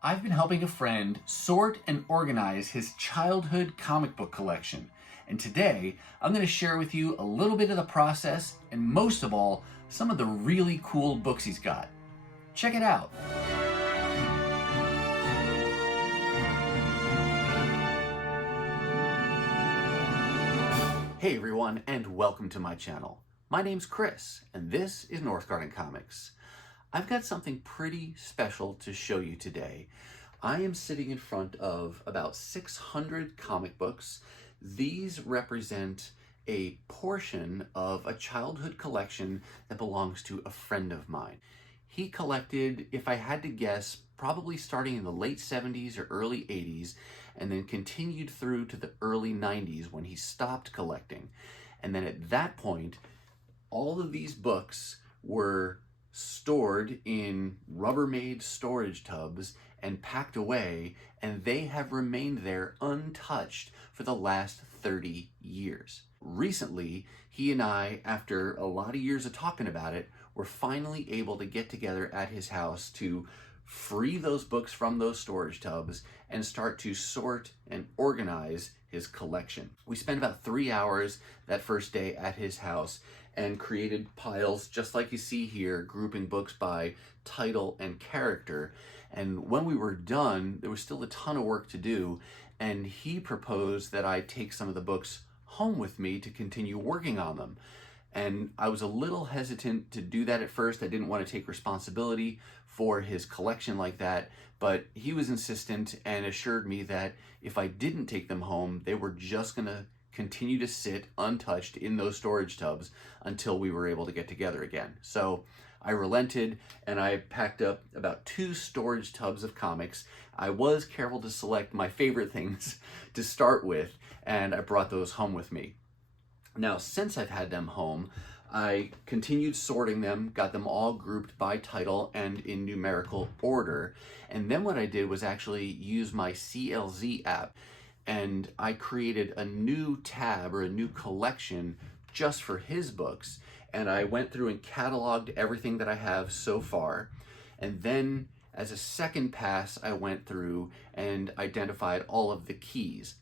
I've been helping a friend sort and organize his childhood comic book collection. And today, I'm going to share with you a little bit of the process and most of all, some of the really cool books he's got. Check it out. Hey everyone, and welcome to my channel. My name's Chris, and this is Northgarden Comics. I've got something pretty special to show you today. I am sitting in front of about 600 comic books. These represent a portion of a childhood collection that belongs to a friend of mine. He collected, if I had to guess, probably starting in the late 70s or early 80s, and then continued through to the early 90s when he stopped collecting. And then at that point, all of these books were stored in Rubbermaid storage tubs and packed away, and they have remained there untouched for the last 30 years. Recently, he and I, after a lot of years of talking about it, were finally able to get together at his house to free those books from those storage tubs and start to sort and organize his collection. We spent about 3 hours that first day at his house and created piles just like you see here, grouping books by title and character. And when we were done, there was still a ton of work to do, and he proposed that I take some of the books home with me to continue working on them. And I was a little hesitant to do that at first. I didn't want to take responsibility for his collection like that, but he was insistent and assured me that if I didn't take them home, they were just gonna continue to sit untouched in those storage tubs until we were able to get together again. So I relented and I packed up about 2 storage tubs of comics. I was careful to select my favorite things to start with, and I brought those home with me. Now, since I've had them home, I continued sorting them, got them all grouped by title and in numerical order. And then what I did was actually use my CLZ app, and I created a new tab or a new collection just for his books. And I went through and cataloged everything that I have so far. And then as a second pass, I went through and identified all of the keys.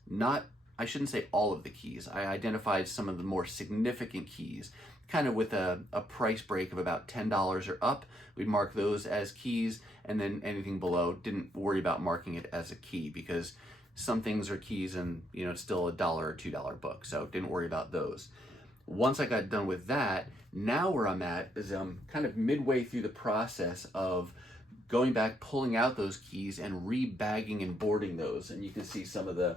I shouldn't say all of the keys. I identified some of the more significant keys, kind of with a price break of about $10 or up. We'd mark those as keys, and then anything below, didn't worry about marking it as a key because some things are keys and it's still a $1 or $2 book, so didn't worry about those. Once I got done with that, now where I'm at is I'm kind of midway through the process of going back, pulling out those keys and re-bagging and boarding those. And you can see some of the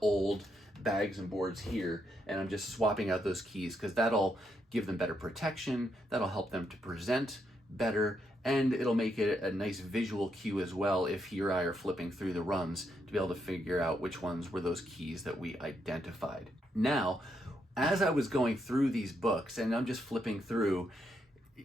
old bags and boards here, and I'm just swapping out those keys because that'll give them better protection, that'll help them to present better, and it'll make it a nice visual cue as well if he or I are flipping through the runs to be able to figure out which ones were those keys that we identified. Now, as I was going through these books, and I'm just flipping through,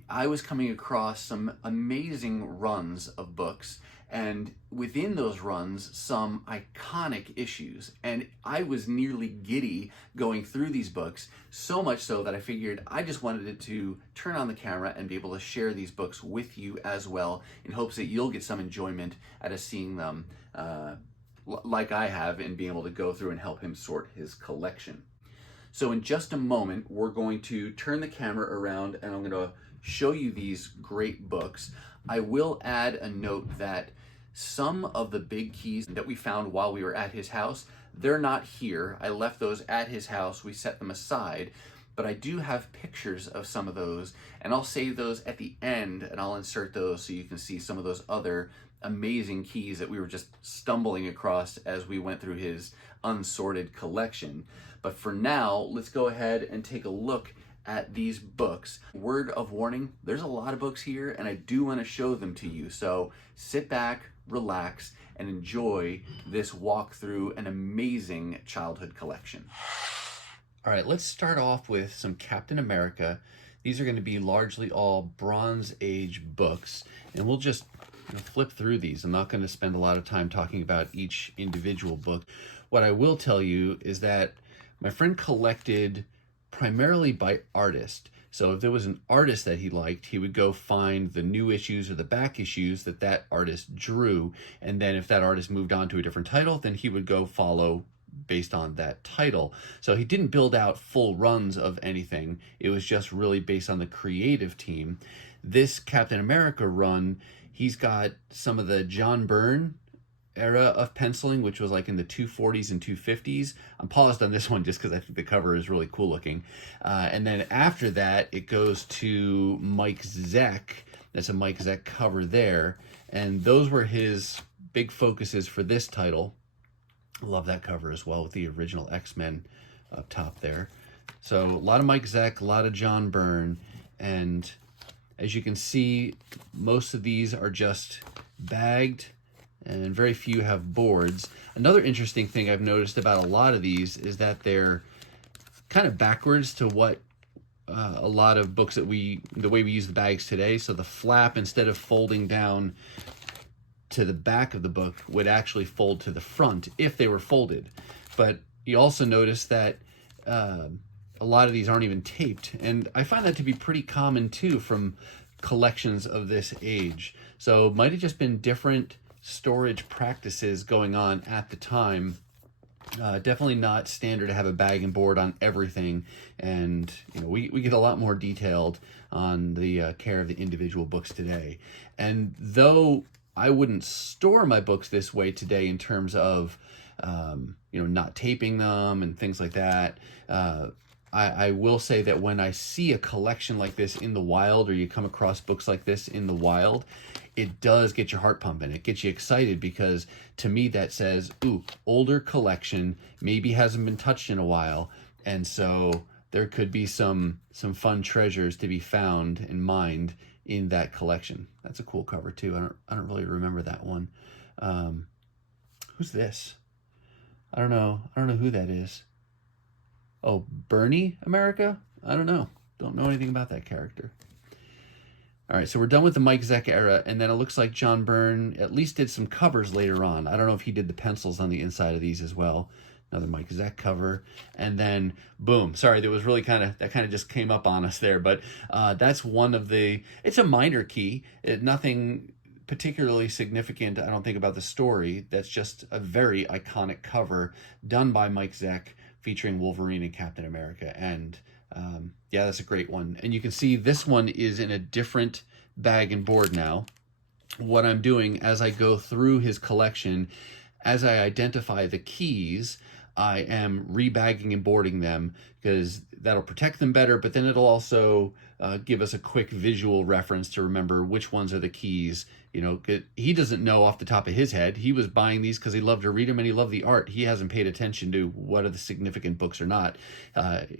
I was coming across some amazing runs of books, and within those runs, some iconic issues. And I was nearly giddy going through these books, so much so that I figured I just wanted to turn on the camera and be able to share these books with you as well, in hopes that you'll get some enjoyment out of seeing them like I have, and being able to go through and help him sort his collection. So in just a moment, we're going to turn the camera around and I'm going to show you these great books. I will add a note that some of the big keys that we found while we were at his house, they're not here. I left those at his house. We set them aside, but I do have pictures of some of those, and I'll save those at the end and I'll insert those so you can see some of those other amazing keys that we were just stumbling across as we went through his unsorted collection. But for now, let's go ahead and take a look at these books. Word of warning, there's a lot of books here and I do want to show them to you. So sit back, relax, and enjoy this walk through an amazing childhood collection. All right, let's start off with some Captain America. These are going to be largely all Bronze Age books, and we'll just flip through these. I'm not going to spend a lot of time talking about each individual book. What I will tell you is that my friend collected primarily by artist. So if there was an artist that he liked, he would go find the new issues or the back issues that that artist drew. And then if that artist moved on to a different title, then he would go follow based on that title. So he didn't build out full runs of anything. It was just really based on the creative team. This Captain America run, he's got some of the John Byrne era of penciling, which was like in the 240s and 250s. I'm paused on this one just because I think the cover is really cool looking. And then after that, it goes to Mike Zeck. That's a Mike Zeck cover there. And those were his big focuses for this title. Love that cover as well with the original X-Men up top there. So a lot of Mike Zeck, a lot of John Byrne, and as you can see, most of these are just bagged and very few have boards. Another interesting thing I've noticed about a lot of these is that they're kind of backwards to what a lot of books that the way we use the bags today. So the flap, instead of folding down to the back of the book, would actually fold to the front if they were folded. But you also notice that a lot of these aren't even taped, and I find that to be pretty common too from collections of this age. So it might have just been different storage practices going on at the time. Definitely not standard to have a bag and board on everything, and we get a lot more detailed on the care of the individual books today. And though I wouldn't store my books this way today in terms of, not taping them and things like that. I will say that when I see a collection like this in the wild, or you come across books like this in the wild, it does get your heart pumping. It gets you excited because to me that says, ooh, older collection, maybe hasn't been touched in a while. And so there could be some fun treasures to be found and mined in that collection. That's a cool cover too. I don't really remember that one. Who's this? I don't know who that is. Oh, Byrne America? I don't know. Don't know anything about that character. All right, so we're done with the Mike Zeck era, and then it looks like John Byrne at least did some covers later on. I don't know if he did the pencils on the inside of these as well. Another Mike Zeck cover, and then boom. Sorry, there was really that kind of just came up on us there, but that's one of the. It's a minor key. Nothing particularly significant, I don't think, about the story. That's just a very iconic cover done by Mike Zeck, featuring Wolverine and Captain America. And yeah, that's a great one. And you can see this one is in a different bag and board now. What I'm doing as I go through his collection, as I identify the keys, I am rebagging and boarding them because that'll protect them better, but then it'll also give us a quick visual reference to remember which ones are the keys. He doesn't know off the top of his head. He was buying these because he loved to read them and he loved the art. He hasn't paid attention to what are the significant books or not.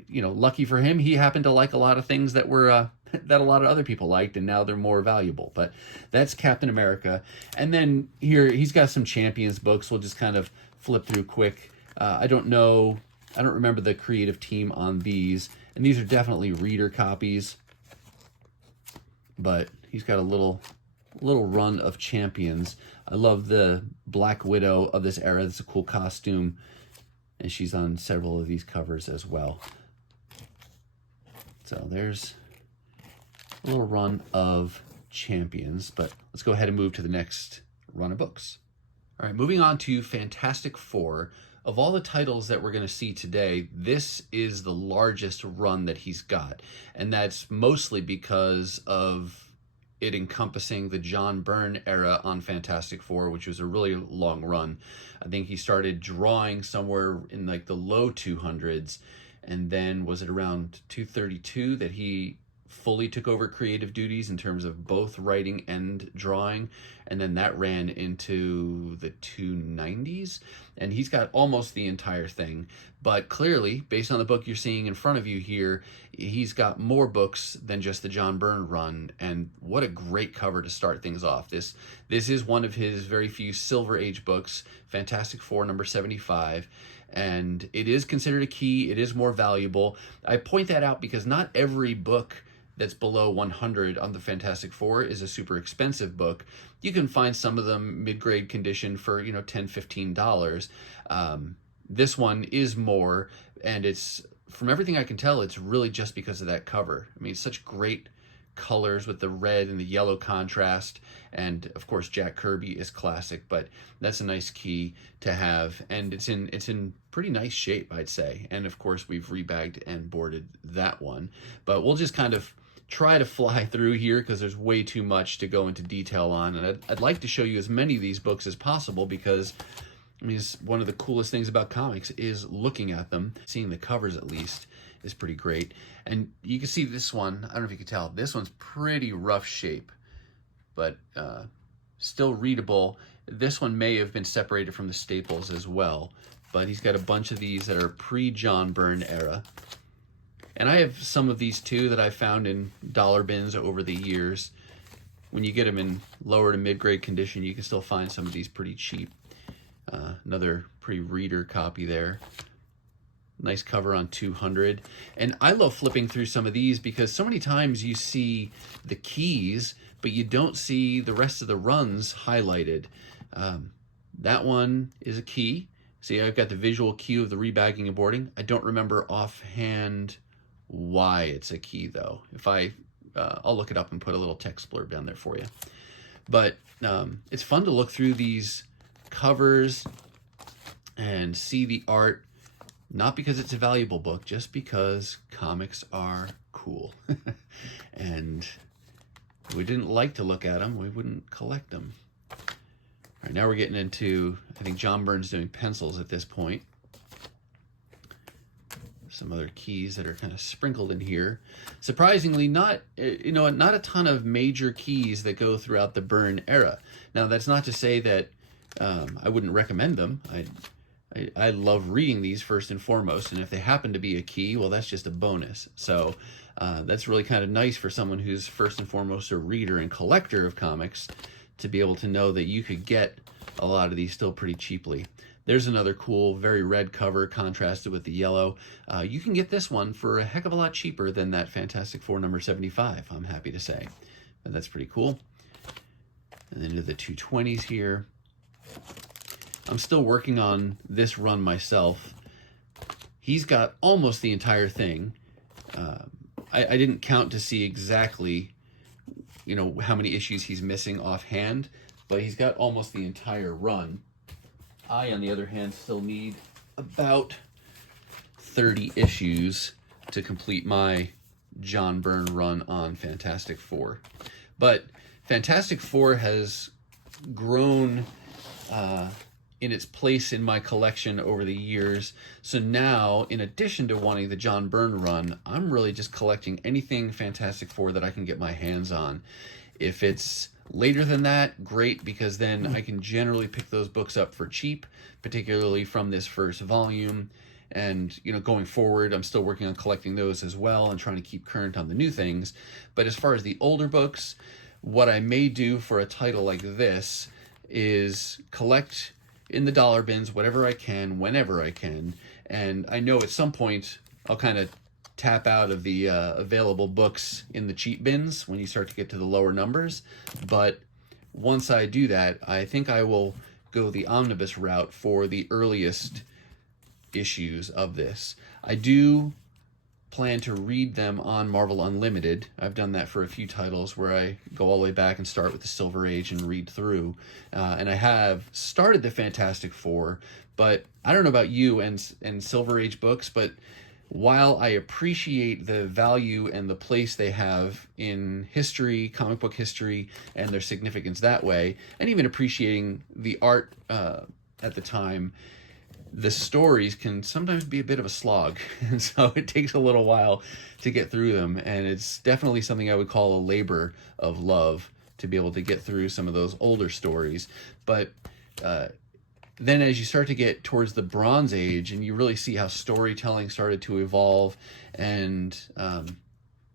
Lucky for him, he happened to like a lot of things that were that a lot of other people liked, and now they're more valuable. But that's Captain America. And then here he's got some Champions books. We'll just kind of flip through quick. I don't remember the creative team on these, and these are definitely reader copies. But he's got a little run of Champions. I love the Black Widow of this era. That's a cool costume, and she's on several of these covers as well. So there's a little run of Champions, but let's go ahead and move to the next run of books. All right, moving on to Fantastic Four. Of all the titles that we're going to see today, this is the largest run that he's got, and that's mostly because of it encompassing the John Byrne era on Fantastic Four, which was a really long run. I think he started drawing somewhere in like the low 200s, and then was it around 232 that he fully took over creative duties in terms of both writing and drawing, and then that ran into the 290s, and he's got almost the entire thing. But clearly, based on the book you're seeing in front of you here, he's got more books than just the John Byrne run, and what a great cover to start things off. This is one of his very few Silver Age books, Fantastic Four number 75, and it is considered a key. It is more valuable. I point that out because not every book that's below 100 on the Fantastic Four is a super expensive book. You can find some of them mid-grade condition for $10, $15. This one is more, and it's from everything I can tell, it's really just because of that cover. I mean, such great colors with the red and the yellow contrast, and of course Jack Kirby is classic, but that's a nice key to have, and it's in pretty nice shape, I'd say. And of course we've rebagged and boarded that one, but we'll just kind of try to fly through here because there's way too much to go into detail on, and I'd like to show you as many of these books as possible, because I mean, it's one of the coolest things about comics is looking at them. Seeing the covers, at least, is pretty great. And you can see this one, I don't know if you can tell, this one's pretty rough shape, but still readable. This one may have been separated from the staples as well, but he's got a bunch of these that are pre-John Byrne era. And I have some of these too that I found in dollar bins over the years. When you get them in lower to mid-grade condition, you can still find some of these pretty cheap. Another pretty reader copy there. Nice cover on 200. And I love flipping through some of these because so many times you see the keys, but you don't see the rest of the runs highlighted. That one is a key. See, I've got the visual cue of the rebagging and boarding. I don't remember offhand why it's a key though. If I'll look it up and put a little text blurb down there for you. But it's fun to look through these covers and see the art, not because it's a valuable book, just because comics are cool. And if we didn't like to look at them, we wouldn't collect them. All right, now we're getting into, I think John Byrne's doing pencils at this point. Some other keys that are kind of sprinkled in here. Surprisingly, not a ton of major keys that go throughout the Byrne era. Now, that's not to say that I wouldn't recommend them. I love reading these first and foremost, and if they happen to be a key, well, that's just a bonus. So that's really kind of nice for someone who's first and foremost a reader and collector of comics to be able to know that you could get a lot of these still pretty cheaply. There's another cool, very red cover contrasted with the yellow. You can get this one for a heck of a lot cheaper than that Fantastic Four number 75, I'm happy to say. But that's pretty cool. And then into the 220s here. I'm still working on this run myself. He's got almost the entire thing. I didn't count to see exactly, how many issues he's missing offhand, but he's got almost the entire run. I, on the other hand, still need about 30 issues to complete my John Byrne run on Fantastic Four. But Fantastic Four has grown in its place in my collection over the years. So now, in addition to wanting the John Byrne run, I'm really just collecting anything Fantastic Four that I can get my hands on. If it's later than that, great, because then I can generally pick those books up for cheap, particularly from this first volume. And, going forward, I'm still working on collecting those as well and trying to keep current on the new things. But as far as the older books, what I may do for a title like this is collect in the dollar bins whatever I can, whenever I can. And I know at some point I'll kind of tap out of the available books in the cheap bins when you start to get to the lower numbers. But once I do that, I think I will go the omnibus route for the earliest issues of this. I do plan to read them on Marvel Unlimited. I've done that for a few titles where I go all the way back and start with the Silver Age and read through. And I have started the Fantastic Four, but I don't know about you and Silver Age books, but while I appreciate the value and the place they have in history, comic book history, and their significance that way, and even appreciating the art at the time, the stories can sometimes be a bit of a slog. And so it takes a little while to get through them. And it's definitely something I would call a labor of love to be able to get through some of those older stories. But then as you start to get towards the Bronze Age and you really see how storytelling started to evolve, and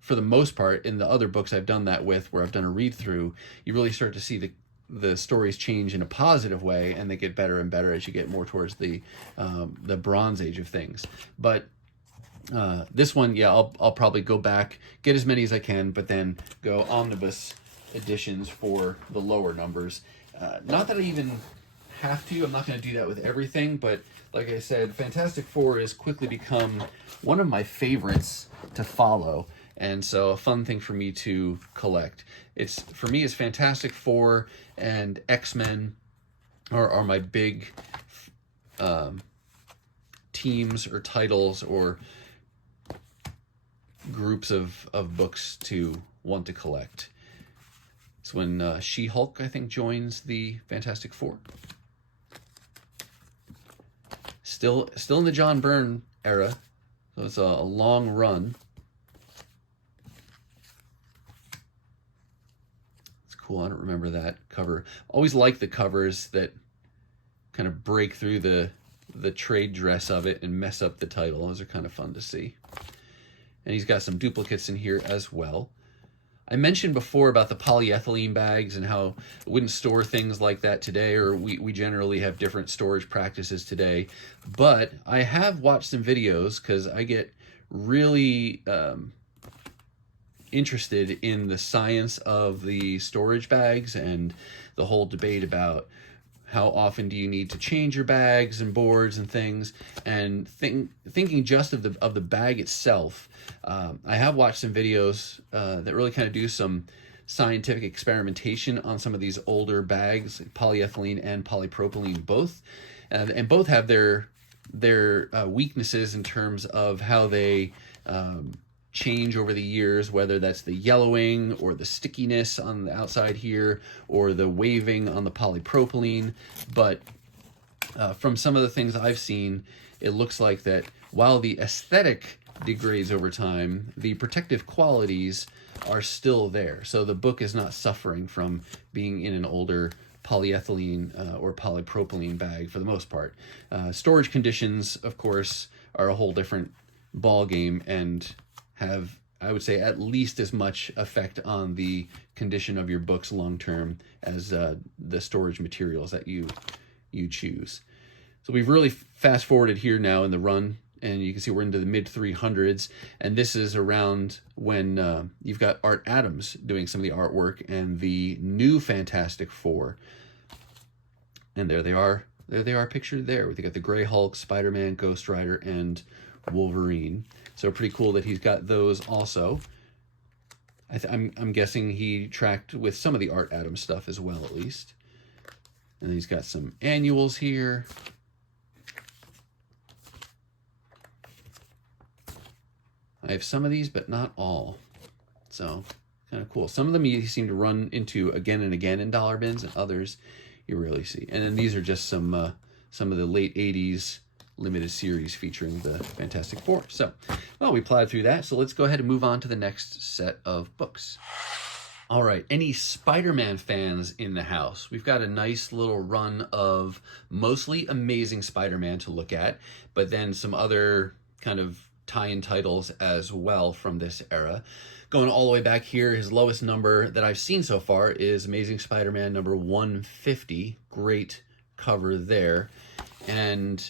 for the most part, in the other books I've done that with, where I've done a read through, you really start to see the stories change in a positive way, and they get better and better as you get more towards the Bronze Age of things. But this one, yeah, I'll probably go back, get as many as I can, but then go omnibus editions for the lower numbers. Not that I even have to. I'm not going to do that with everything, but like I said, Fantastic Four has quickly become one of my favorites to follow, and so a fun thing for me to collect. For me, it's Fantastic Four and X-Men are my big teams or titles or groups of books to want to collect. It's when She-Hulk, I think, joins the Fantastic Four. Still in the John Byrne era, so it's a long run. It's cool. I don't remember that cover. Always like the covers that kind of break through the trade dress of it and mess up the title. Those are kind of fun to see. And he's got some duplicates in here as well. I mentioned before about the polyethylene bags and how I wouldn't store things like that today, or we generally have different storage practices today. But I have watched some videos because I get really interested in the science of the storage bags and the whole debate about how often do you need to change your bags and boards and things, and thinking just of the bag itself. I have watched some videos that really kind of do some scientific experimentation on some of these older bags, polyethylene and polypropylene both, and both have their weaknesses in terms of how they change over the years, whether that's the yellowing or the stickiness on the outside here or the waving on the polypropylene. But from some of the things I've seen, it looks like that while the aesthetic degrades over time, the protective qualities are still there. So the book is not suffering from being in an older polyethylene or polypropylene bag for the most part. Storage conditions, of course, are a whole different ball game and have, I would say, at least as much effect on the condition of your books long term as the storage materials that you choose. So we've really fast forwarded here now in the run, and you can see we're into the mid 300s, and this is around when you've got Art Adams doing some of the artwork and the new Fantastic Four. And there they are pictured there. They got the Gray Hulk, Spider-Man, Ghost Rider, and Wolverine. So pretty cool that he's got those also. I'm guessing he tracked with some of the Art Adams stuff as well, at least. And he's got some annuals here. I have some of these, but not all. So kind of cool. Some of them you seem to run into again and again in dollar bins, and others you rarely see. And then these are just some of the late 80s limited series featuring the Fantastic Four. So, well, we plowed through that, so let's go ahead and move on to the next set of books. All right, any Spider-Man fans in the house? We've got a nice little run of mostly Amazing Spider-Man to look at, but then some other kind of tie-in titles as well from this era. Going all the way back here, his lowest number that I've seen so far is Amazing Spider-Man number 150. Great cover there. And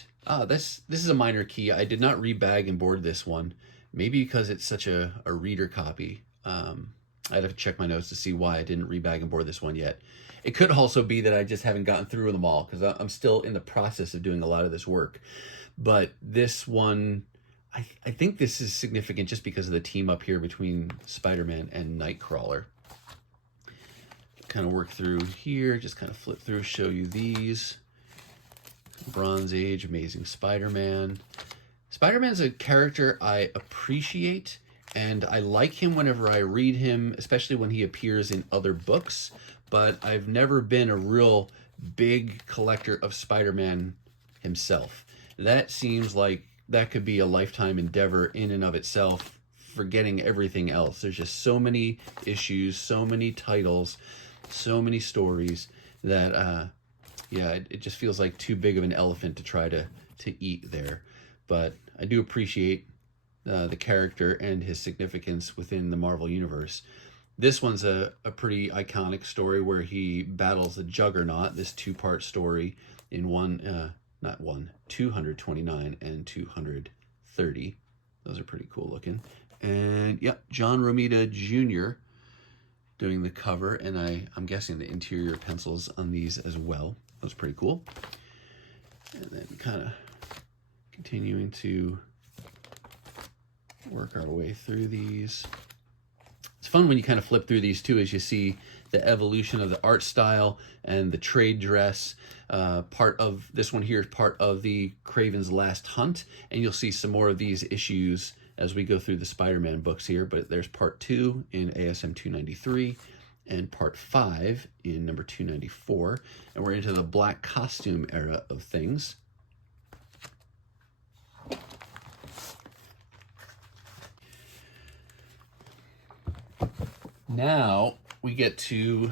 this is a minor key. I did not rebag and board this one, maybe because it's such a reader copy. I'd have to check my notes to see why I didn't rebag and board this one yet. It could also be that I just haven't gotten through them all because I'm still in the process of doing a lot of this work. But this one, I think this is significant just because of the team up here between Spider-Man and Nightcrawler. Kind of work through here, just kind of flip through, show you these. Bronze Age, Amazing Spider-Man. Spider-Man's a character I appreciate, and I like him whenever I read him, especially when he appears in other books, but I've never been a real big collector of Spider-Man himself. That seems like that could be a lifetime endeavor in and of itself, forgetting everything else. There's just so many issues, so many titles, so many stories that yeah, it just feels like too big of an elephant to try to eat there. But I do appreciate the character and his significance within the Marvel Universe. This one's a pretty iconic story where he battles the Juggernaut, this two-part story in 229 and 230. Those are pretty cool looking. And yep, John Romita Jr. doing the cover, and I'm guessing the interior pencils on these as well. That was pretty cool. And then kind of continuing to work our way through these. It's fun when you kind of flip through these too, as you see the evolution of the art style and the trade dress. Part of this one here is part of the Kraven's Last Hunt, and you'll see some more of these issues as we go through the Spider-Man books here. But there's part 2 in ASM 293 and part 5 in number 294, and we're into the black costume era of things. Now we get to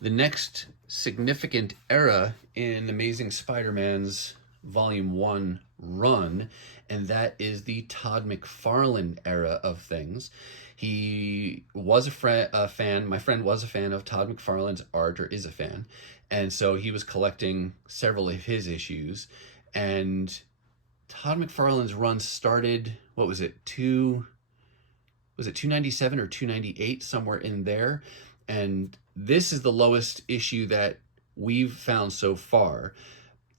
the next significant era in Amazing Spider-Man's Volume 1 run, and that is the Todd McFarlane era of things. He was a fan, my friend was a fan of Todd McFarlane's art, or is a fan, and so he was collecting several of his issues, and Todd McFarlane's run started, what was it, 297 or 298, somewhere in there. And this is the lowest issue that we've found so far.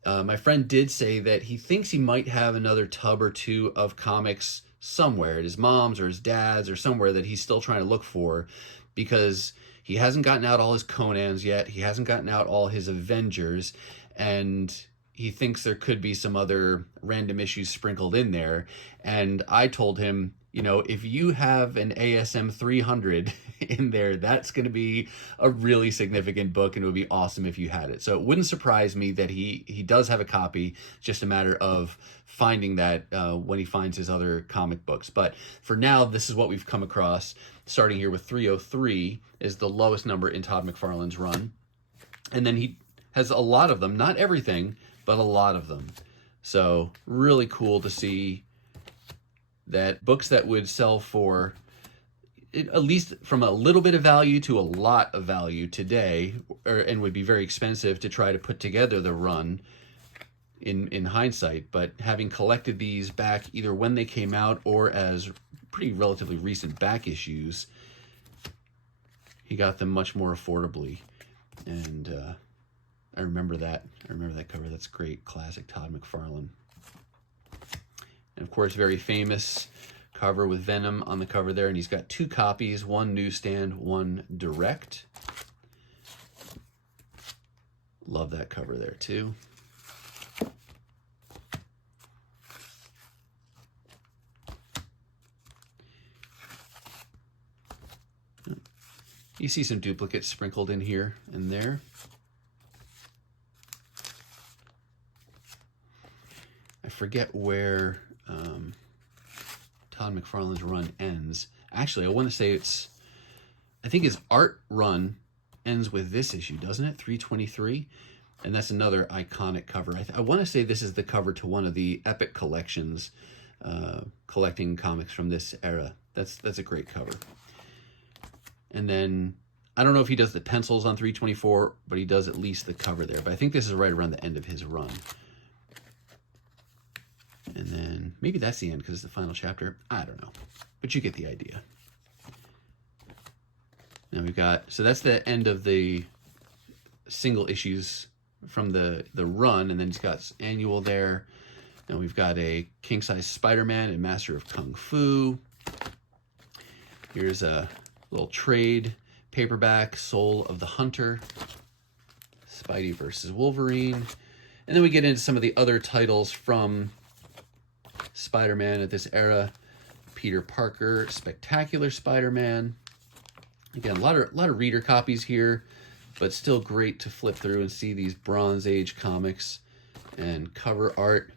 My friend did say that he thinks he might have another tub or two of comics somewhere at his mom's or his dad's or somewhere that he's still trying to look for, because he hasn't gotten out all his Conans yet. He hasn't gotten out all his Avengers, and he thinks there could be some other random issues sprinkled in there. And I told him, you know, if you have an ASM 300 in there, that's going to be a really significant book, and it would be awesome if you had it. So it wouldn't surprise me that he does have a copy. It's just a matter of finding that when he finds his other comic books. But for now, this is what we've come across. Starting here with 303 is the lowest number in Todd McFarlane's run. And then he has a lot of them, not everything, but a lot of them. So really cool to see that books that would sell for at least from a little bit of value to a lot of value today, and would be very expensive to try to put together the run in hindsight, but having collected these back either when they came out or as pretty relatively recent back issues, he got them much more affordably. And I remember that cover. That's great, classic Todd McFarlane. And of course, very famous cover with Venom on the cover there, and he's got 2 copies, one newsstand, one direct. Love that cover there too. You see some duplicates sprinkled in here and there. I forget where Todd McFarlane's run ends. Actually, I want to say I think his art run ends with this issue, doesn't it? 323. And that's another iconic cover. I want to say this is the cover to one of the Epic collections, collecting comics from this era. That's a great cover. And then, I don't know if he does the pencils on 324, but he does at least the cover there. But I think this is right around the end of his run. And then maybe that's the end because it's the final chapter. I don't know, but you get the idea. Now we've got, so that's the end of the single issues from the run, and then he's got annual there. Now we've got a king-size Spider-Man and Master of Kung Fu. Here's a little trade paperback, Soul of the Hunter, Spidey versus Wolverine. And then we get into some of the other titles from Spider-Man at this era. Peter Parker, Spectacular Spider-Man. Again, a lot of reader copies here, but still great to flip through and see these Bronze Age comics and cover art.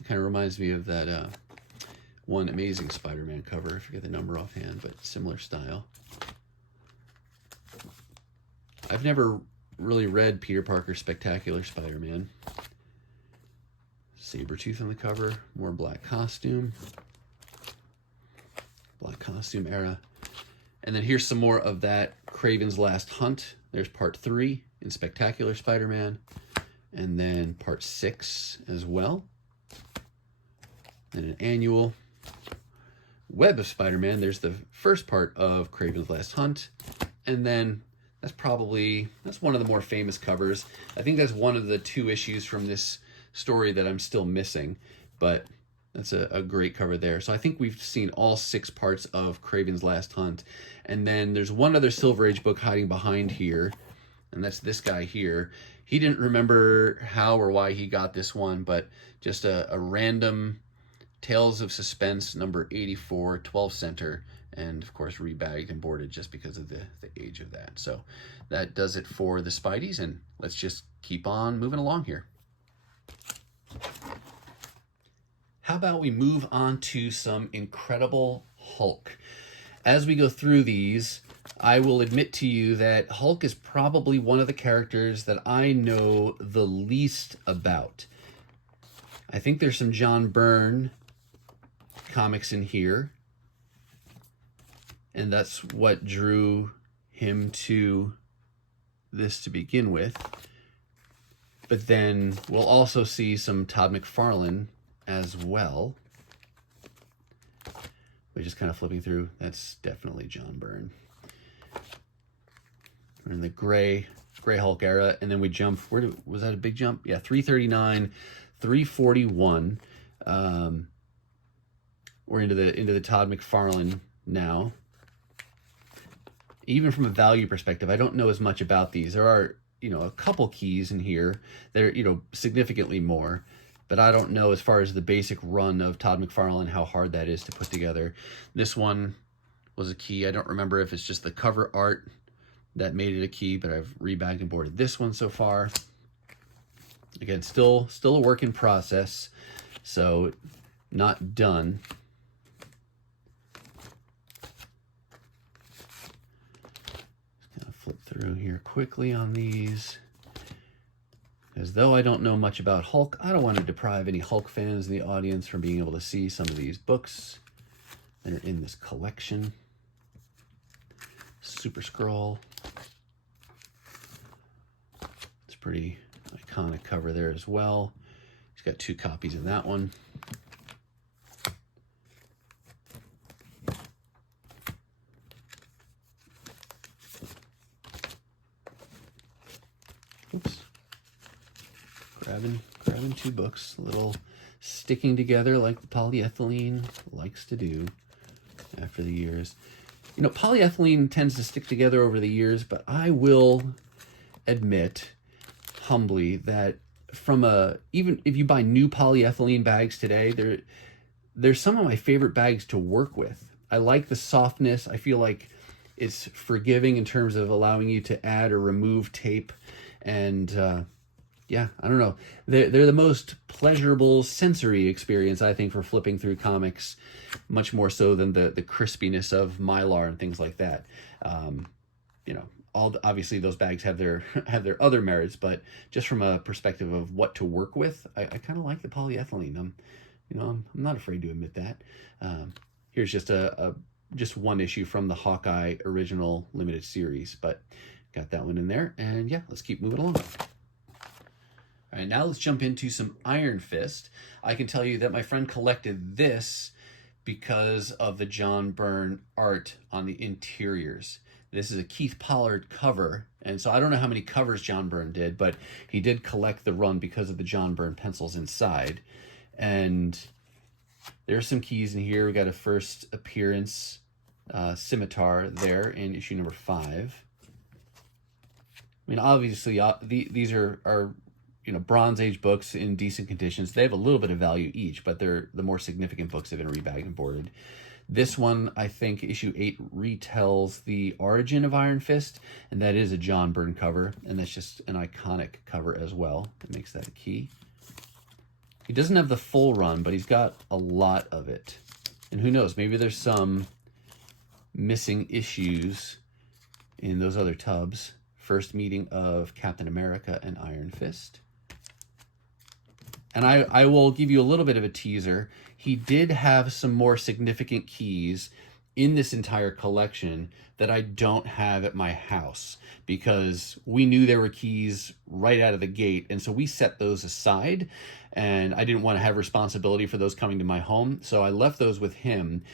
It kind of reminds me of that one Amazing Spider-Man cover. I forget the number offhand, but similar style. I've never really read Peter Parker Spectacular Spider-Man. Sabretooth on the cover, more black costume era. And then here's some more of that Kraven's Last Hunt. There's part 3 in Spectacular Spider-Man, and then part 6 as well. And an annual Web of Spider-Man, there's the first part of Kraven's Last Hunt, and then that's one of the more famous covers. I think that's one of the 2 issues from this story that I'm still missing, but that's a great cover there. So I think we've seen all 6 parts of Kraven's Last Hunt. And then there's one other Silver Age book hiding behind here, and that's this guy here. He didn't remember how or why he got this one, but just a random Tales of Suspense number 84, 12 center, and of course rebagged and boarded just because of the age of that. So that does it for the Spideys, and let's just keep on moving along here. How about we move on to some Incredible Hulk? As we go through these, I will admit to you that Hulk is probably one of the characters that I know the least about. I think there's some John Byrne comics in here, and that's what drew him to this to begin with. But then we'll also see some Todd McFarlane as well. We're just kind of flipping through. That's definitely John Byrne. We're in the gray Hulk era, and then we jump. Was that a big jump? Yeah, 339, 341. We're into the Todd McFarlane now. Even from a value perspective, I don't know as much about these. There are, a couple keys in here. They're, significantly more. But I don't know as far as the basic run of Todd McFarlane, how hard that is to put together. This one was a key. I don't remember if it's just the cover art that made it a key, but I've rebagged and boarded this one so far. Again, still a work in process, so not done. Just gonna flip through here quickly on these. As though I don't know much about Hulk, I don't want to deprive any Hulk fans in the audience from being able to see some of these books that are in this collection. Super Skrull. It's a pretty iconic cover there as well. He's got 2 copies of that one. Oops. Grabbing 2 books, a little sticking together like the polyethylene likes to do after the years. Polyethylene tends to stick together over the years, but I will admit humbly that even if you buy new polyethylene bags today, there's some of my favorite bags to work with. I like the softness. I feel like it's forgiving in terms of allowing you to add or remove tape, and yeah, I don't know. They're the most pleasurable sensory experience, I think, for flipping through comics, much more so than the crispiness of Mylar and things like that. Obviously those bags have their other merits, but just from a perspective of what to work with, I kind of like the polyethylene. I'm not afraid to admit that. Here's just just one issue from the Hawkeye original limited series, but got that one in there, and yeah, let's keep moving along. All right, now let's jump into some Iron Fist. I can tell you that my friend collected this because of the John Byrne art on the interiors. This is a Keith Pollard cover, and so I don't know how many covers John Byrne did, but he did collect the run because of the John Byrne pencils inside. And there's some keys in here. We got a first appearance scimitar there in issue number 5. I mean, obviously, these are Bronze Age books in decent conditions. They have a little bit of value each, but they're the more significant books have been rebagged and boarded. This one, I think, issue 8 retells the origin of Iron Fist, and that is a John Byrne cover, and that's just an iconic cover as well. That makes that a key. He doesn't have the full run, but he's got a lot of it. And who knows, maybe there's some missing issues in those other tubs. First meeting of Captain America and Iron Fist. And I will give you a little bit of a teaser. He did have some more significant keys in this entire collection that I don't have at my house, because we knew there were keys right out of the gate, and so we set those aside, and I didn't want to have responsibility for those coming to my home, so I left those with him.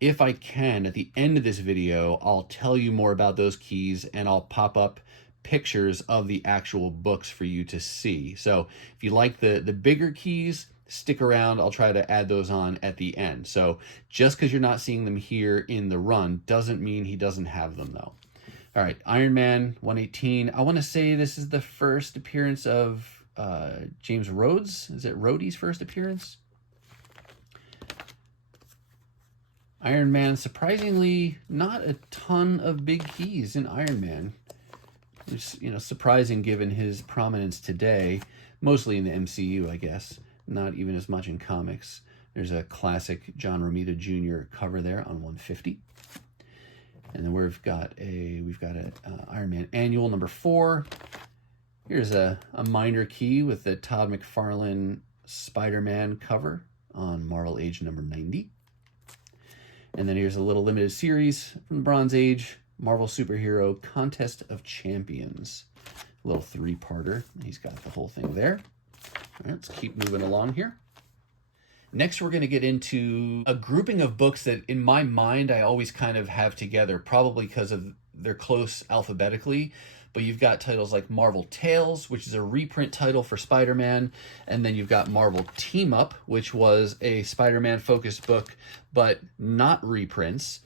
if I can, at the end of this video, I'll tell you more about those keys, and I'll pop up pictures of the actual books for you to see. So if you like the bigger keys, stick around. I'll try to add those on at the end. So just because you're not seeing them here in the run doesn't mean he doesn't have them, though. All right, Iron Man 118. I want to say this is the first appearance of James Rhodes. Is it Rhodey's first appearance? Iron Man, surprisingly, not a ton of big keys in Iron Man. It's, you know, surprising given his prominence today, mostly in the MCU, I guess. Not even as much in comics. There's a classic John Romita Jr. cover there on 150. And then we've got a Iron Man Annual number 4. Here's a minor key with the Todd McFarlane Spider-Man cover on Marvel Age number 90. And then here's a little limited series from the Bronze Age, Marvel Superhero Contest of Champions. A little 3-parter. He's got the whole thing there. All right, let's keep moving along here. Next, we're going to get into a grouping of books that, in my mind, I always kind of have together, probably because of they're close alphabetically. But you've got titles like Marvel Tales, which is a reprint title for Spider-Man. And then you've got Marvel Team Up, which was a Spider-Man focused book, but not reprints.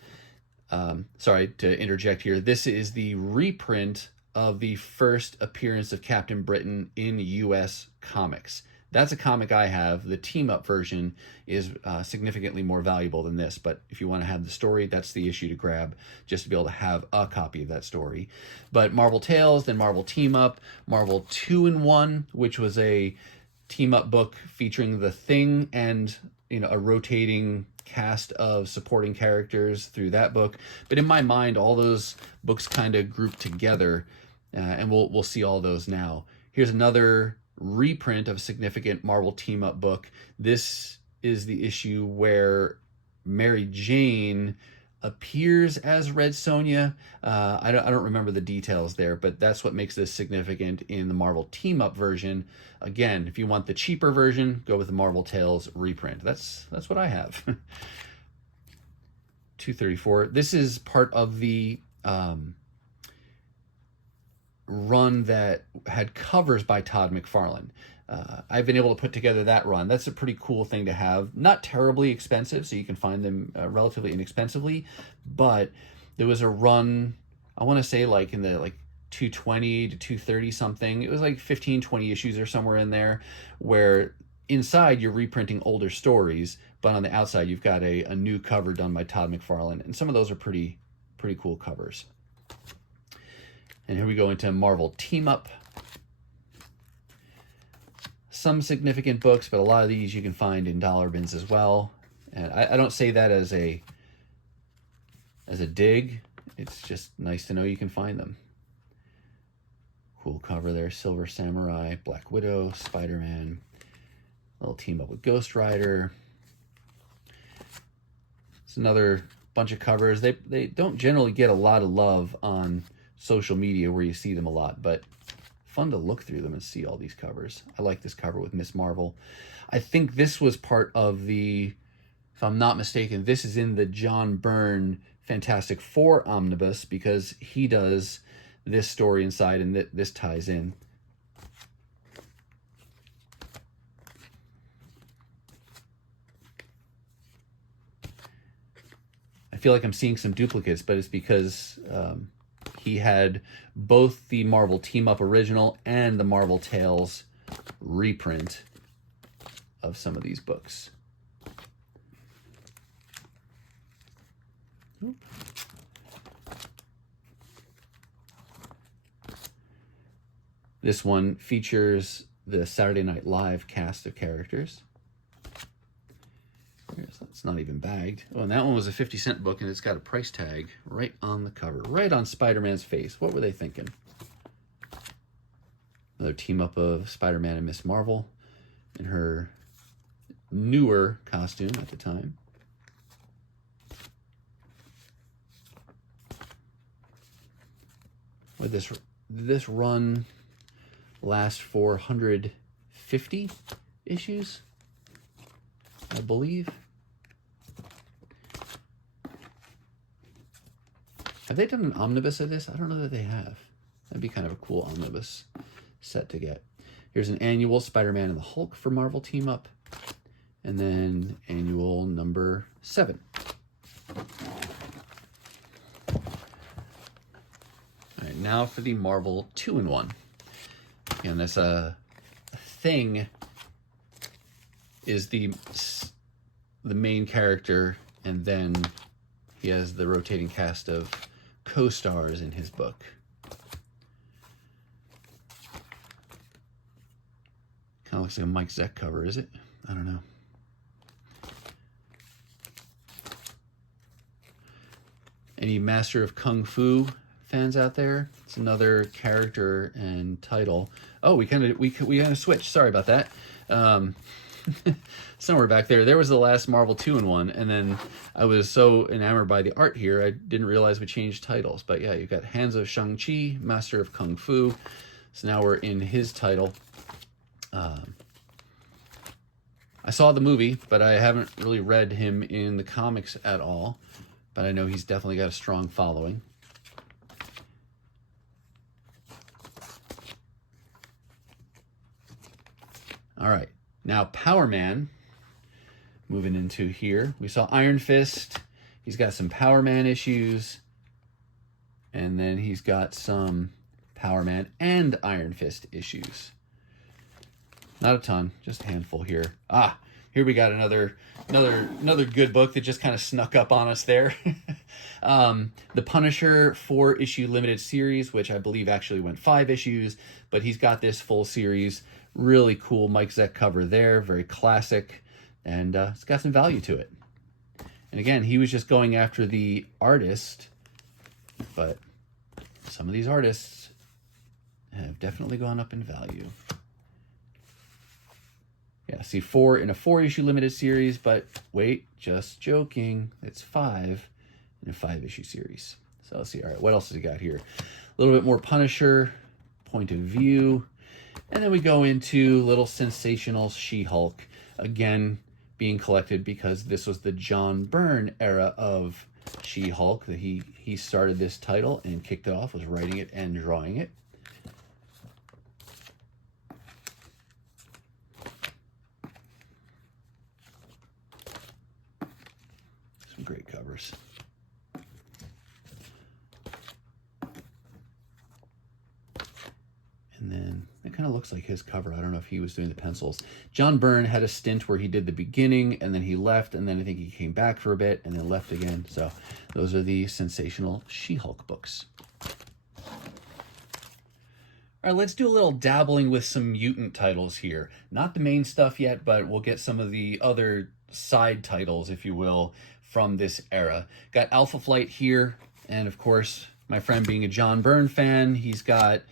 Sorry to interject here. This is the reprint of the first appearance of Captain Britain in U.S. comics. That's a comic I have. The team-up version is significantly more valuable than this, but if you want to have the story, that's the issue to grab, just to be able to have a copy of that story. But Marvel Tales, then Marvel Team-Up, Marvel 2-in-1, which was a team-up book featuring The Thing and, you know, a rotating cast of supporting characters through that book. But in my mind, all those books kind of group together, and we'll see all those now. Here's another reprint of a significant Marvel team-up book. This is the issue where Mary Jane appears as Red Sonja. I don't remember the details there, but that's what makes this significant in the Marvel team-up version. Again, if you want the cheaper version, go with the Marvel Tales reprint. That's what I have. 234. This is part of the run that had covers by Todd McFarlane. I've been able to put together that run. That's a pretty cool thing to have. Not terribly expensive, so you can find them relatively inexpensively, but there was a run, I want to say like in the 220 to 230 something. It was like 15, 20 issues or somewhere in there, where inside you're reprinting older stories, but on the outside you've got a new cover done by Todd McFarlane, and some of those are pretty cool covers. And here we go into Marvel Team Up. Some significant books, but a lot of these you can find in dollar bins as well. And I don't say that as a dig. It's just nice to know you can find them. Cool cover there. Silver Samurai, Black Widow, Spider-Man. A little team up with Ghost Rider. It's another bunch of covers. They don't generally get a lot of love on social media where you see them a lot, but fun to look through them and see all these covers. I like this cover with Miss Marvel. I think this was part of the, if I'm not mistaken, this is in the John Byrne Fantastic Four omnibus, because he does this story inside and this ties in. I feel like I'm seeing some duplicates, but it's because he had both the Marvel Team Up original and the Marvel Tales reprint of some of these books. This one features the Saturday Night Live cast of characters. It's not even bagged. Oh, and that one was a 50-cent book, and it's got a price tag right on the cover, right on Spider-Man's face. What were they thinking? Another team up of Spider-Man and Miss Marvel in her newer costume at the time. Would this run last for 150 issues, I believe? Have they done an omnibus of this? I don't know that they have. That'd be kind of a cool omnibus set to get. Here's an annual Spider-Man and the Hulk for Marvel Team Up. And then annual number 7. All right, now for the Marvel 2-in-1. And this Thing is the main character, and then he has the rotating cast of co-stars in his book. Kind of looks like a Mike Zeck cover, is it? I don't know. Any Master of Kung Fu fans out there? It's another character and title. Oh, we kind of switched. Sorry about that. Somewhere back there. There was the last Marvel 2-in-1, and then I was so enamored by the art here, I didn't realize we changed titles. But yeah, you've got Hands of Shang-Chi, Master of Kung Fu. So now we're in his title. I saw the movie, but I haven't really read him in the comics at all. But I know he's definitely got a strong following. All right, now Power Man, moving into here. We saw Iron Fist. He's got some Power Man issues. And then he's got some Power Man and Iron Fist issues. Not a ton, just a handful here. Ah, here we got another good book that just kind of snuck up on us there. The Punisher 4-issue limited series, which I believe actually went 5 issues, but he's got this full series. Really cool Mike Zeck cover there, very classic, and it's got some value to it. And again, he was just going after the artist, but some of these artists have definitely gone up in value. Yeah, see 4 in a 4-issue limited series, but wait, just joking. It's 5 in a 5-issue series. So let's see. All right, what else has he got here? A little bit more Punisher, point of view. And then we go into little sensational She-Hulk. Again, being collected because this was the John Byrne era of She-Hulk. That he started this title and kicked it off, was writing it and drawing it. Some great covers. And then it kind of looks like his cover. I don't know if he was doing the pencils. John Byrne had a stint where he did the beginning, and then he left, and then I think he came back for a bit, and then left again. So those are the sensational She-Hulk books. All right, let's do a little dabbling with some mutant titles here. Not the main stuff yet, but we'll get some of the other side titles, if you will, from this era. Got Alpha Flight here, and of course, my friend being a John Byrne fan, he's got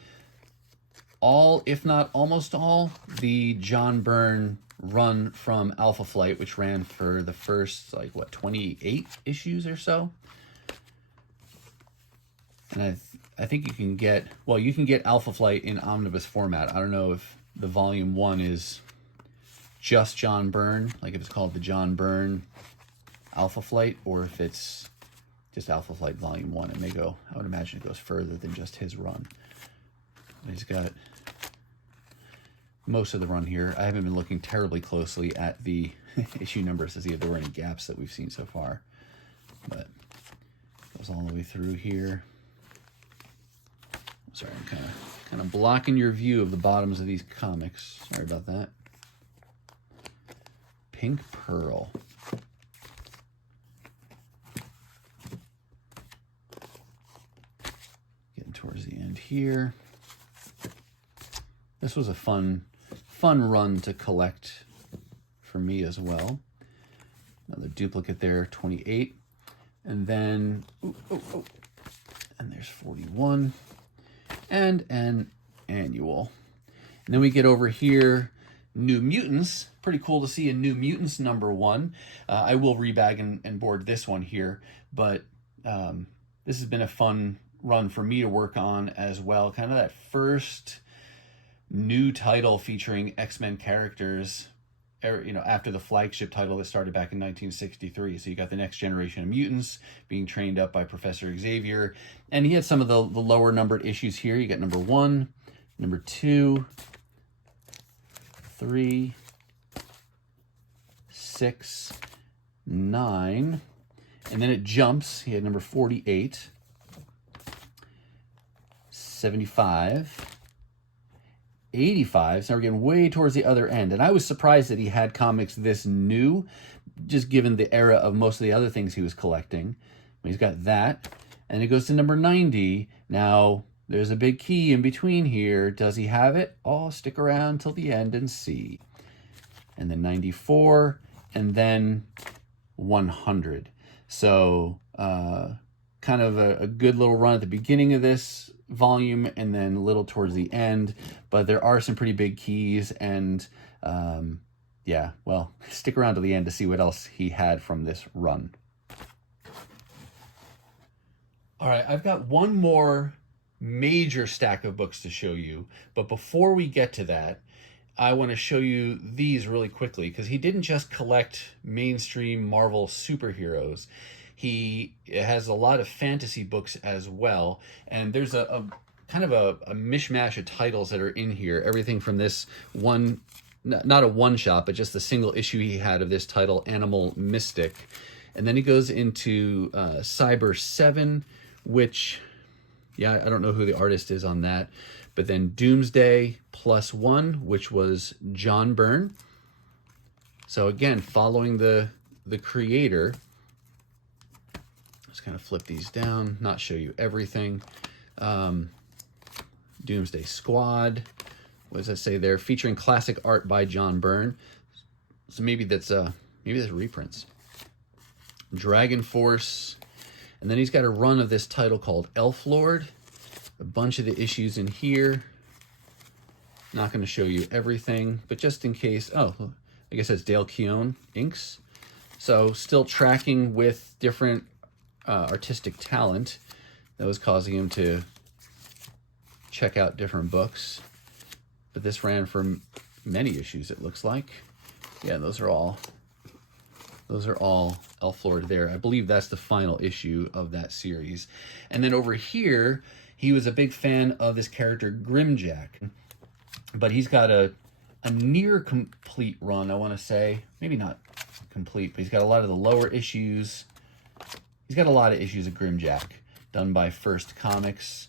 all, if not almost all, the John Byrne run from Alpha Flight, which ran for the first, 28 issues or so. And I think you can get, you can get Alpha Flight in omnibus format. I don't know if the volume 1 is just John Byrne, like if it's called the John Byrne Alpha Flight, or if it's just Alpha Flight volume 1. It may go, I would imagine it goes further than just his run. He's got most of the run here. I haven't been looking terribly closely at the issue numbers to see if there were any gaps that we've seen so far. But it goes all the way through here. Sorry, I'm kind of blocking your view of the bottoms of these comics. Sorry about that. Pink Pearl. Getting towards the end here. This was a fun run to collect for me as well. Another duplicate there, 28. And then, and there's 41. And an annual. And then we get over here, New Mutants. Pretty cool to see a New Mutants #1. I will rebag and board this one here, but this has been a fun run for me to work on as well. Kind of that first new title featuring X-Men characters after the flagship title that started back in 1963. So you got the next generation of mutants being trained up by Professor Xavier. And he had some of the lower numbered issues here. You got number 1, number 2, 3, 6, 9. And then it jumps. He had number 48, 75, 85, so we're getting way towards the other end. And I was surprised that he had comics this new, just given the era of most of the other things he was collecting. He's got that, and it goes to number 90. Now, there's a big key in between here. Does he have it? Oh, stick around till the end and see. And then 94, and then 100. So, kind of a good little run at the beginning of this volume and then a little towards the end, but there are some pretty big keys, and yeah, well, stick around to the end to see what else he had from this run. All right, I've got one more major stack of books to show you, but before we get to that, I want to show you these really quickly, because he didn't just collect mainstream Marvel superheroes. He has a lot of fantasy books as well, and there's a kind of a mishmash of titles that are in here. Everything from this one, not a one-shot, but just the single issue he had of this title, Animal Mystic. And then he goes into Cyber 7, which, yeah, I don't know who the artist is on that. But then Doomsday +1, which was John Byrne. So again, following the creator. Just kind of flip these down, not show you everything. Doomsday Squad, what does that say there? Featuring classic art by John Byrne. So maybe that's reprints. Dragon Force, and then he's got a run of this title called Elf Lord. A bunch of the issues in here. Not going to show you everything, but just in case. Oh, I guess that's Dale Keown inks. So still tracking with different artistic talent that was causing him to check out different books. But this ran for many issues, it looks like. Yeah, those are all Elf Lord there. I believe that's the final issue of that series. And then over here, he was a big fan of this character Grimjack, but he's got a near complete run, I want to say. Maybe not complete, but he's got a lot of the lower issues. He's got a lot of issues of Grimjack done by First Comics.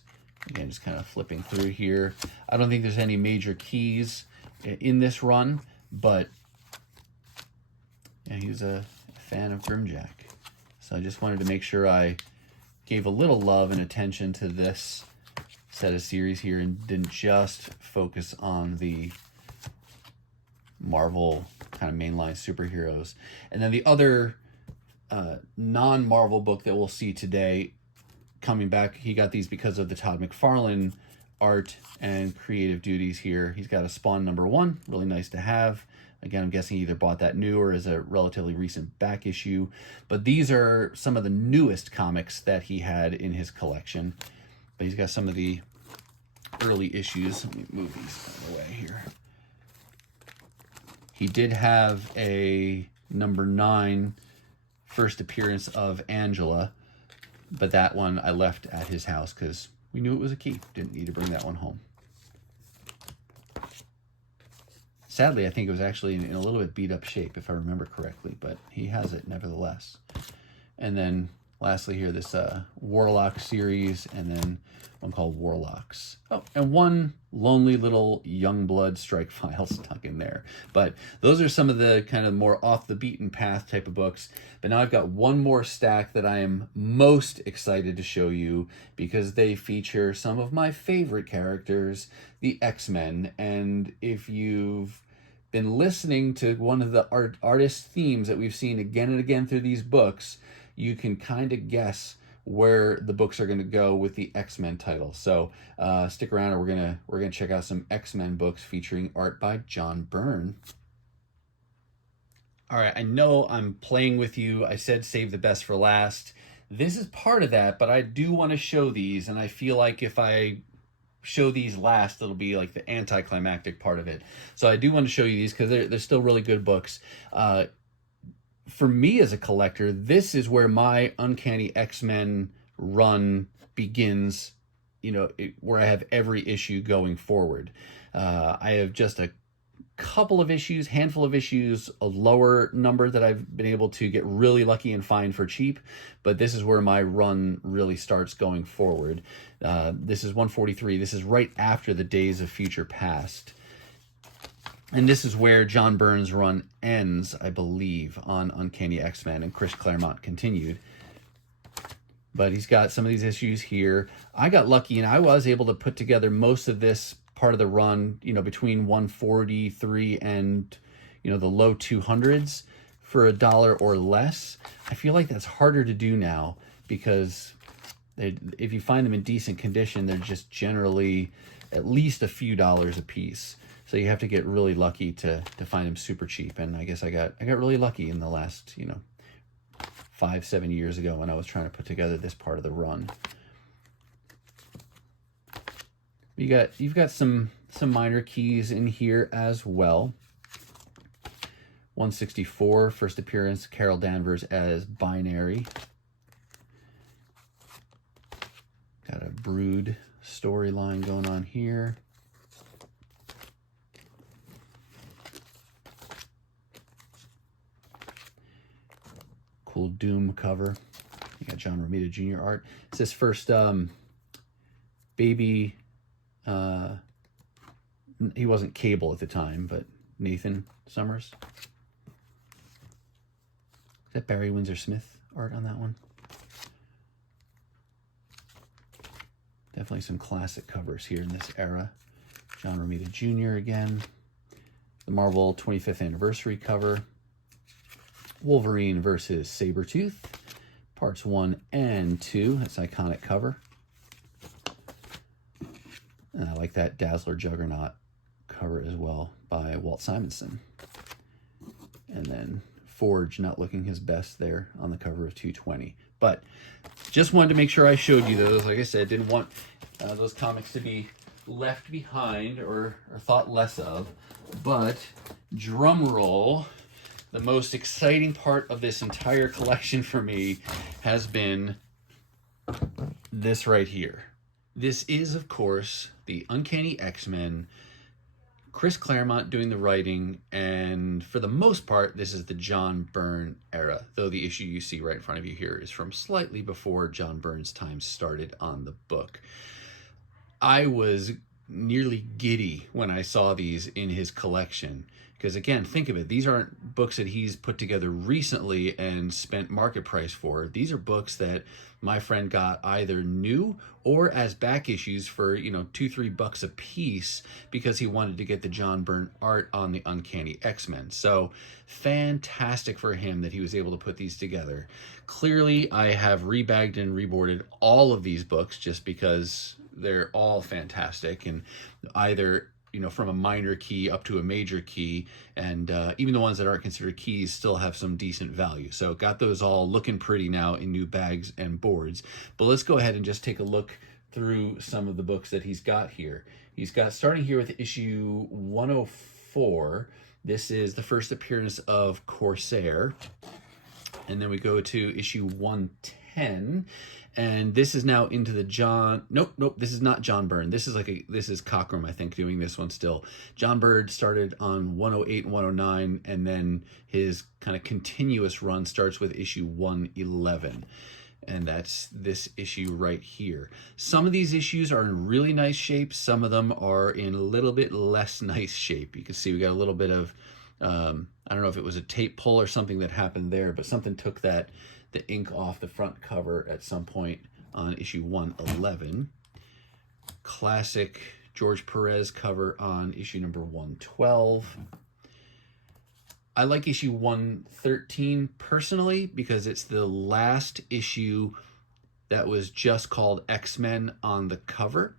Again, just kind of flipping through here. I don't think there's any major keys in this run, but yeah, he's a fan of Grimjack. So I just wanted to make sure I gave a little love and attention to this set of series here and didn't just focus on the Marvel kind of mainline superheroes. And then the other non-Marvel book that we'll see today coming back, he got these because of the Todd McFarlane art and creative duties here. He's got a Spawn #1, really nice to have. Again, I'm guessing he either bought that new or is a relatively recent back issue. But these are some of the newest comics that he had in his collection. But he's got some of the early issues. Let me move these out of the way here. He did have a #9 first appearance of Angela, but that one I left at his house because we knew it was a key. Didn't need to bring that one home. Sadly, I think it was actually in a little bit beat up shape, if I remember correctly, but he has it nevertheless. And then lastly here, this Warlock series, and then one called Warlocks. Oh, and one lonely little Youngblood strike file stuck in there. But those are some of the kind of more off the beaten path type of books. But now I've got one more stack that I am most excited to show you because they feature some of my favorite characters, the X-Men. And if you've been listening to one of the artist themes that we've seen again and again through these books, you can kind of guess where the books are going to go with the X-Men title. So stick around, and we're gonna check out some X-Men books featuring art by John Byrne. All right, I know I'm playing with you. I said save the best for last. This is part of that, but I do want to show these, and I feel like if I show these last, it'll be like the anticlimactic part of it. So I do want to show you these because they're still really good books. For me as a collector, this is where my Uncanny X-Men run begins, where I have every issue going forward. I have just a couple of issues, handful of issues, a lower number that I've been able to get really lucky and find for cheap, but this is where my run really starts going forward. This is 143. This is right after the Days of Future Past. And this is where John Byrne's run ends, I believe, on Uncanny X-Men, and Chris Claremont continued. But he's got some of these issues here. I got lucky, and I was able to put together most of this part of the run, between 143 and, the low 200s for $1 or less. I feel like that's harder to do now because if you find them in decent condition, they're just generally at least a few dollars a piece. So you have to get really lucky to find them super cheap. And I guess I got really lucky in the last, 5-7 years ago when I was trying to put together this part of the run. You've got some minor keys in here as well. 164, first appearance, Carol Danvers as Binary. Got a Brood storyline going on here. Cool Doom cover. You got John Romita Jr. art. It's his first baby. He wasn't Cable at the time, but Nathan Summers. Is that Barry Windsor Smith art on that one? Definitely some classic covers here in this era. John Romita Jr. again. The Marvel 25th anniversary cover. Wolverine versus Sabretooth. Parts 1 and 2. That's an iconic cover. And I like that Dazzler Juggernaut cover as well by Walt Simonson. And then Forge not looking his best there on the cover of 220. But just wanted to make sure I showed you those. Like I said, didn't want those comics to be left behind or thought less of. But drum roll, the most exciting part of this entire collection for me has been this right here. This is, of course, the Uncanny X-Men, Chris Claremont doing the writing, and for the most part, this is the John Byrne era, though the issue you see right in front of you here is from slightly before John Byrne's time started on the book. I was nearly giddy when I saw these in his collection. Because again, think of it, these aren't books that he's put together recently and spent market price for. These are books that my friend got either new or as back issues for, $2-3 a piece because he wanted to get the John Byrne art on the Uncanny X-Men. So fantastic for him that he was able to put these together. Clearly, I have rebagged and reboarded all of these books just because they're all fantastic and either from a minor key up to a major key, and even the ones that aren't considered keys still have some decent value. So got those all looking pretty now in new bags and boards. But let's go ahead and just take a look through some of the books that he's got here. He's got, starting here with issue 104, this is the first appearance of Corsair. And then we go to issue 110, and this is now into the John... Nope, this is not John Byrne. This is this is Cockrum, I think, doing this one still. John Byrne started on 108 and 109, and then his kind of continuous run starts with issue 111. And that's this issue right here. Some of these issues are in really nice shape. Some of them are in a little bit less nice shape. You can see we got a little bit of... I don't know if it was a tape pull or something that happened there, but something took the ink off the front cover at some point on issue 111. Classic George Perez cover on issue number 112. I like issue 113 personally because it's the last issue that was just called X-Men on the cover.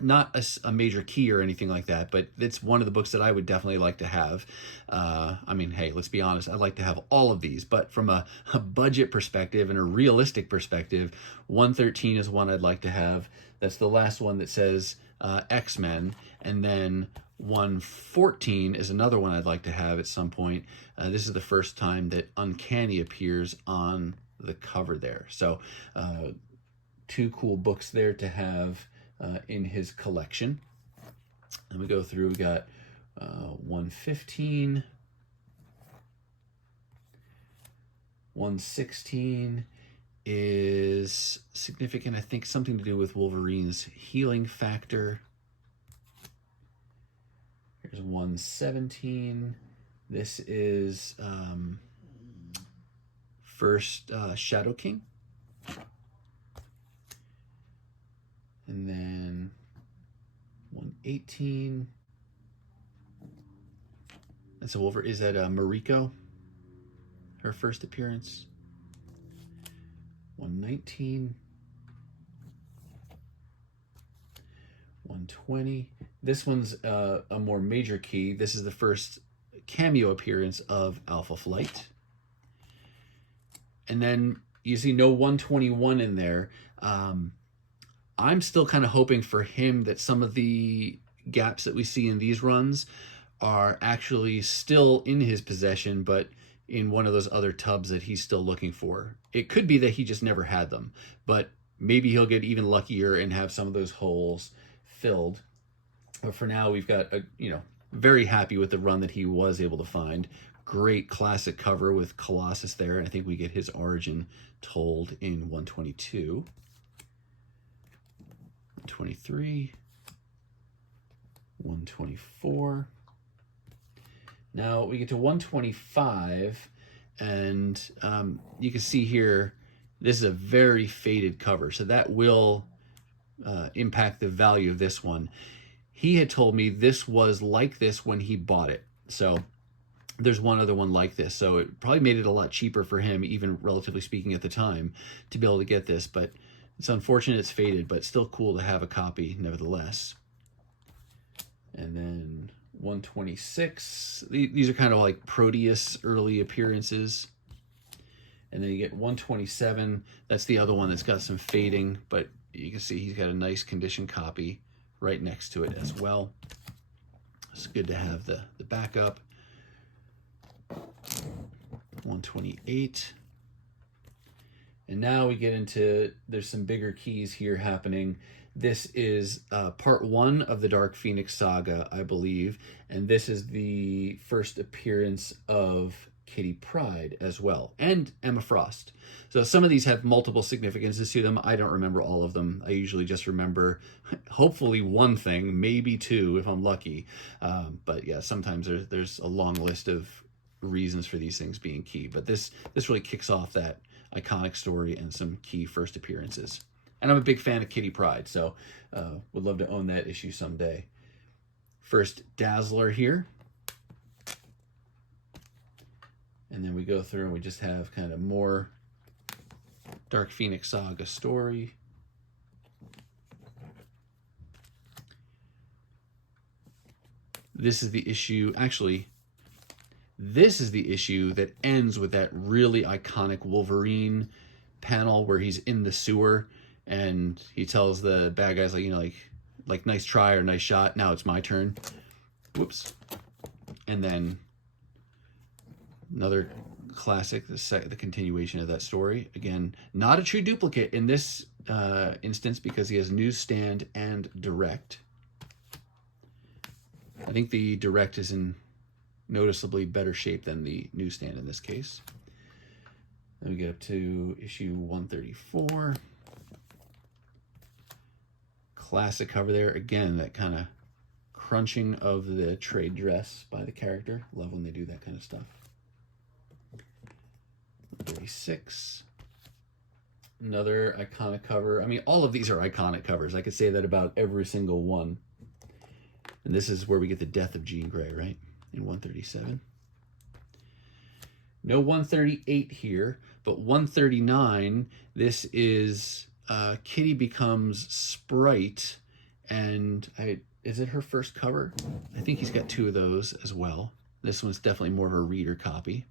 Not a major key or anything like that, but it's one of the books that I would definitely like to have. I mean, hey, let's be honest, I'd like to have all of these, but from a budget perspective and a realistic perspective, 113 is one I'd like to have. That's the last one that says X-Men, and then 114 is another one I'd like to have at some point. This is the first time that Uncanny appears on the cover there. So two cool books there to have in his collection. Let me go through. We got 115, 116 is significant, I think something to do with Wolverine's healing factor. Here's 117. This is first Shadow King. And then 118. And so over, is that Mariko? Her first appearance. 119. 120. This one's a more major key. This is the first cameo appearance of Alpha Flight. And then you see no 121 in there. I'm still kind of hoping for him that some of the gaps that we see in these runs are actually still in his possession, but in one of those other tubs that he's still looking for. It could be that he just never had them, but maybe he'll get even luckier and have some of those holes filled. But for now, we've got very happy with the run that he was able to find. Great classic cover with Colossus there, and I think we get his origin told in 122. 123, 124. Now we get to 125, and you can see here, this is a very faded cover, so that will impact the value of this one. He had told me this was like this when he bought it, so there's one other one like this, so it probably made it a lot cheaper for him, even relatively speaking at the time, to be able to get this, but it's unfortunate it's faded, but still cool to have a copy nevertheless. And then 126, these are kind of like Proteus early appearances. And then you get 127, that's the other one that's got some fading, but you can see he's got a nice condition copy right next to it as well. It's good to have the backup. 128. And now we get into, there's some bigger keys here happening. This is part 1 of the Dark Phoenix saga, I believe. And this is the first appearance of Kitty Pryde as well, and Emma Frost. So some of these have multiple significances to them. I don't remember all of them. I usually just remember hopefully one thing, maybe two if I'm lucky. But yeah, sometimes there's a long list of reasons for these things being key. But this really kicks off that iconic story and some key first appearances. And I'm a big fan of Kitty Pryde, so would love to own that issue someday. First Dazzler here. And then we go through and we just have kind of more Dark Phoenix saga story. This is the issue, actually, this is the issue that ends with that really iconic Wolverine panel where he's in the sewer and he tells the bad guys, like nice try or nice shot, now it's my turn. Whoops. And then another classic, the continuation of that story. Again, not a true duplicate in this instance because he has newsstand and direct. I think the direct is in noticeably better shape than the newsstand in this case. Then we get up to issue 134. Classic cover there. Again, that kind of crunching of the trade dress by the character. Love when they do that kind of stuff. 36. Another iconic cover. I mean, all of these are iconic covers. I could say that about every single one. And this is where we get the death of Jean Grey, right? In 137. No 138 here, but 139, this is Kitty becomes Sprite, and is it her first cover? I think he's got two of those as well. This one's definitely more of a reader copy.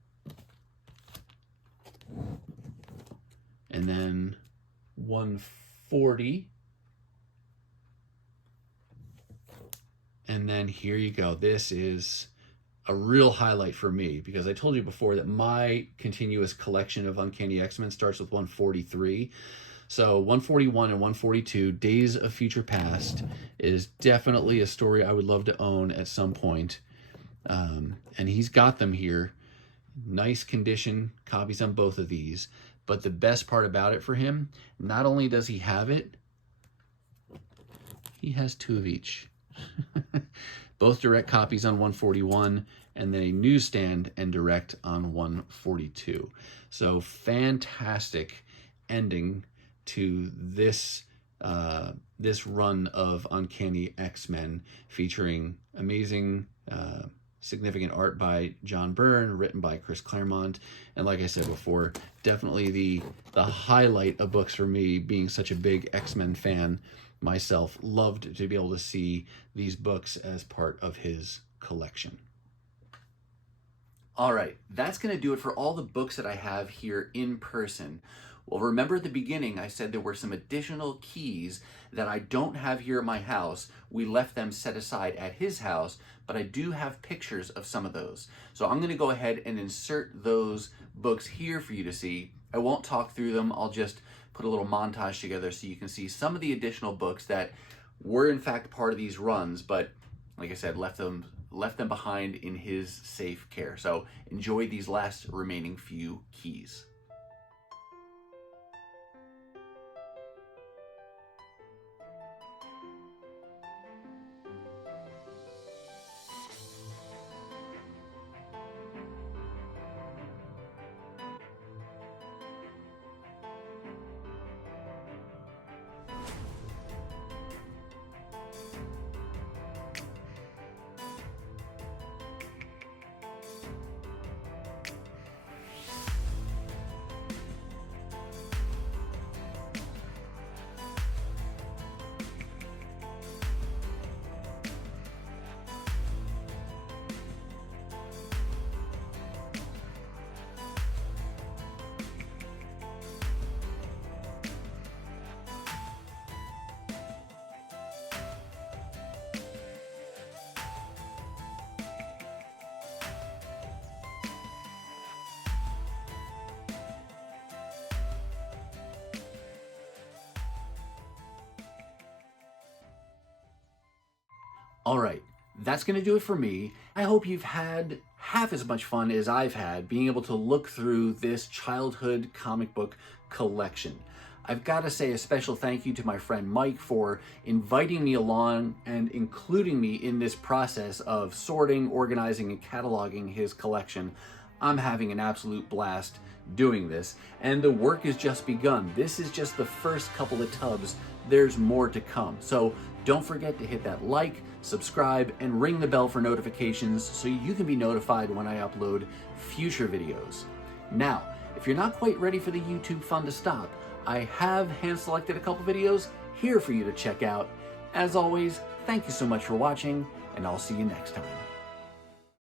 And then 140. And then here you go. This is a real highlight for me because I told you before that my continuous collection of Uncanny X-Men starts with 143. So 141 and 142, Days of Future Past, is definitely a story I would love to own at some point. And he's got them here. Nice condition, copies on both of these. But the best part about it for him, not only does he have it, he has two of each. Both direct copies on 141 and then a newsstand and direct on 142. So fantastic ending to this this run of Uncanny X-Men, featuring amazing significant art by John Byrne, written by Chris Claremont, and like I said before, definitely the highlight of books for me, being such a big X-Men fan myself. Loved to be able to see these books as part of his collection. All right, that's going to do it for all the books that I have here in person. Well, remember at the beginning, I said there were some additional keys that I don't have here at my house. We left them set aside at his house, but I do have pictures of some of those. So I'm going to go ahead and insert those books here for you to see. I won't talk through them. I'll just put a little montage together so you can see some of the additional books that were in fact part of these runs, but like I said, left them behind in his safe care. So enjoy these last remaining few keys. All right, that's going to do it for me. I hope you've had half as much fun as I've had being able to look through this childhood comic book collection. I've got to say a special thank you to my friend Mike for inviting me along and including me in this process of sorting, organizing, and cataloging his collection. I'm having an absolute blast doing this, and the work has just begun. This is just the first couple of tubs. There's more to come. So don't forget to hit that like, subscribe, and ring the bell for notifications so you can be notified when I upload future videos. Now, if you're not quite ready for the YouTube fun to stop, I have hand-selected a couple videos here for you to check out. As always, thank you so much for watching, and I'll see you next time.